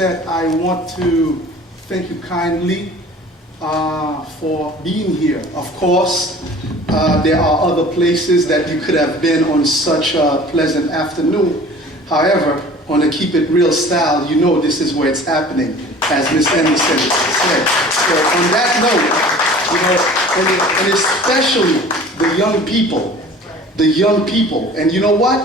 outset, I want to thank you kindly for being here. Of course, there are other places that you could have been on such a pleasant afternoon. However, on a keep it real style, you know this is where it's happening, as Miss Anderson said. So on that note, and especially the young people, and you know what?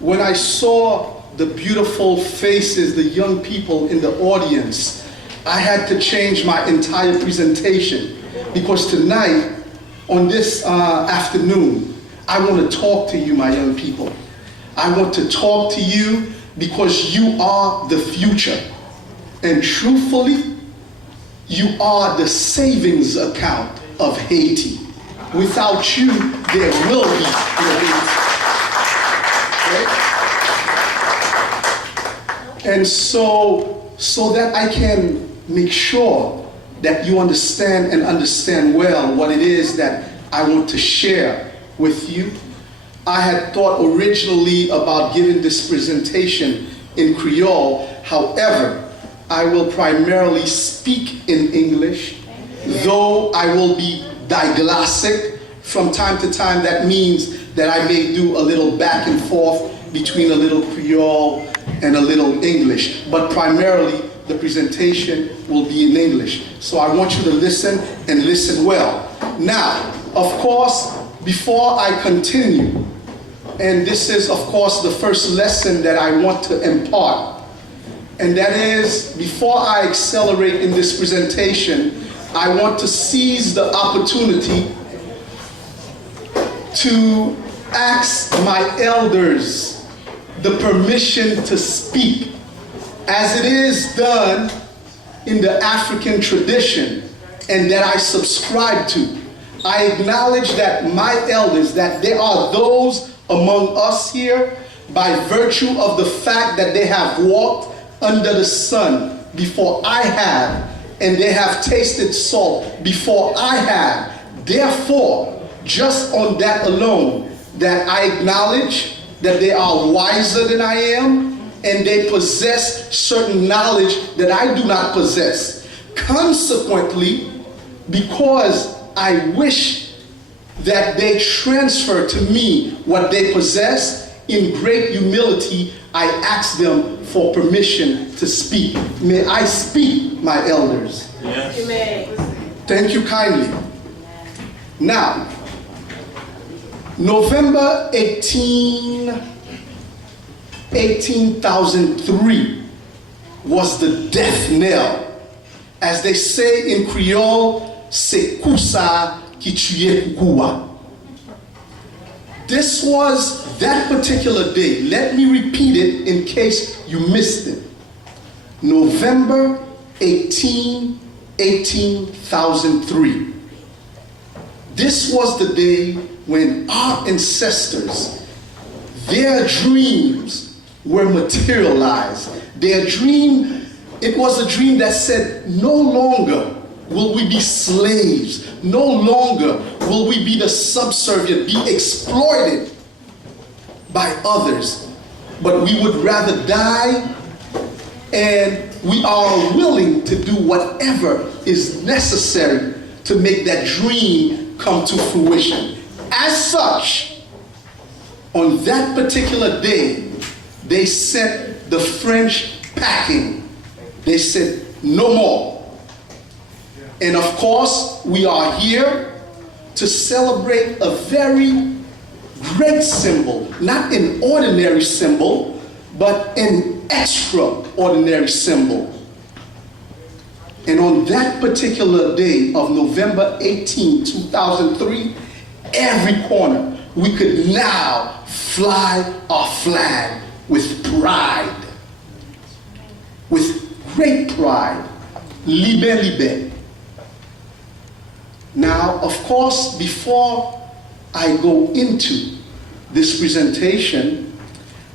When I saw the beautiful faces, the young people in the audience, I had to change my entire presentation, because tonight, on this afternoon, I want to talk to you, my young people. I want to talk to you because you are the future. And truthfully, you are the savings account of Haiti. Without you, there will be no Haiti. Okay? And so that I can make sure that you understand and understand well what it is that I want to share with you, I had thought originally about giving this presentation in Creole. However, I will primarily speak in English, though I will be diglossic. From time to time, that means that I may do a little back and forth between a little Creole and a little English, but primarily the presentation will be in English. So I want you to listen and listen well. Now, of course, before I continue, and this is of course the first lesson that I want to impart, and that is, before I accelerate in this presentation, I want to seize the opportunity to ask my elders the permission to speak, as it is done in the African tradition and that I subscribe to. I acknowledge that my elders, that there are those among us here by virtue of the fact that they have walked under the sun before I have, and they have tasted salt before I have. Therefore, just on that alone, that I acknowledge that they are wiser than I am, and they possess certain knowledge that I do not possess. Consequently, because I wish that they transfer to me what they possess, in great humility, I ask them for permission to speak. May I speak, my elders? Yes. You may. Thank you kindly. Now, November 18,003 was the death knell. As they say in Creole, c'est kousa qui tuye koukoua. This was that particular day. Let me repeat it in case you missed it. November 18,003. This was the day when our ancestors, their dreams were materialized. Their dream, it was a dream that said, no longer will we be slaves. No longer will we be the subservient, be exploited by others. But we would rather die, and we are willing to do whatever is necessary to make that dream come to fruition. As such, on that particular day, they sent the French packing. They said, no more. And of course, we are here to celebrate a very great symbol, not an ordinary symbol, but an extraordinary symbol. And on that particular day of November 18, 2003, every corner, we could now fly our flag with pride, with great pride. Libe, libe. Now, of course, before I go into this presentation,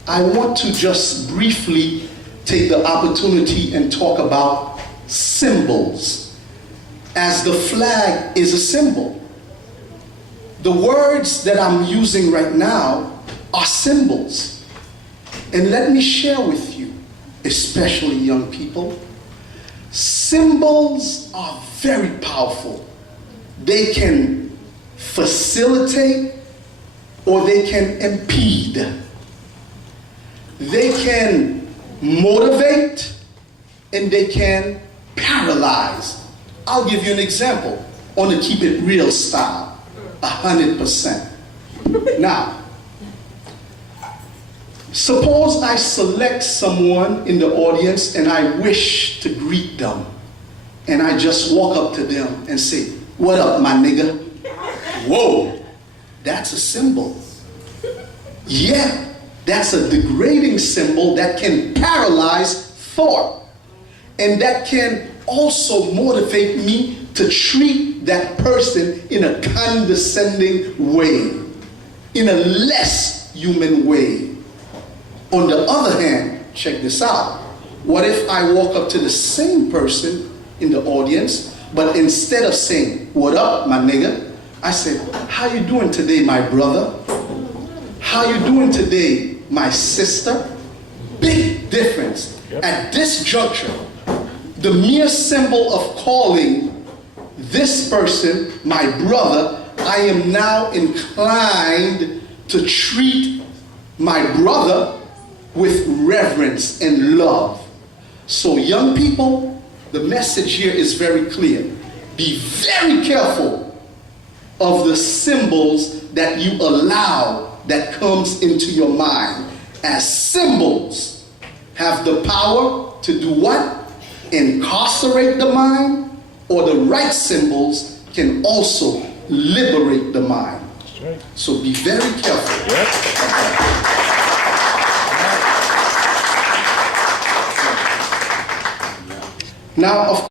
I want to just briefly take the opportunity and talk about symbols, as the flag is a symbol. The words that I'm using right now are symbols. And let me share with you especially young people, symbols are very powerful. They can facilitate or they can impede. They can motivate and they can paralyze. I'll give you an example on the keep it real style, 100%. Now, suppose I select someone in the audience and I wish to greet them. And I just walk up to them and say, "What up, my nigga?" Whoa, that's a symbol. Yeah, that's a degrading symbol that can paralyze thought. And that can also motivate me to treat that person in a condescending way, in a less human way. On the other hand, check this out. What if I walk up to the same person in the audience, but instead of saying, "What up, my nigga," I said, "How you doing today, my brother? How you doing today, my sister?" Big difference. Yep. At this juncture, the mere symbol of calling this person my brother, I am now inclined to treat my brother with reverence and love. So young people, the message here is very clear. Be very careful of the symbols that you allow that comes into your mind, as symbols have the power to do what? Incarcerate the mind, or the right symbols can also liberate the mind. That's right. So be very careful. Yep. Now, of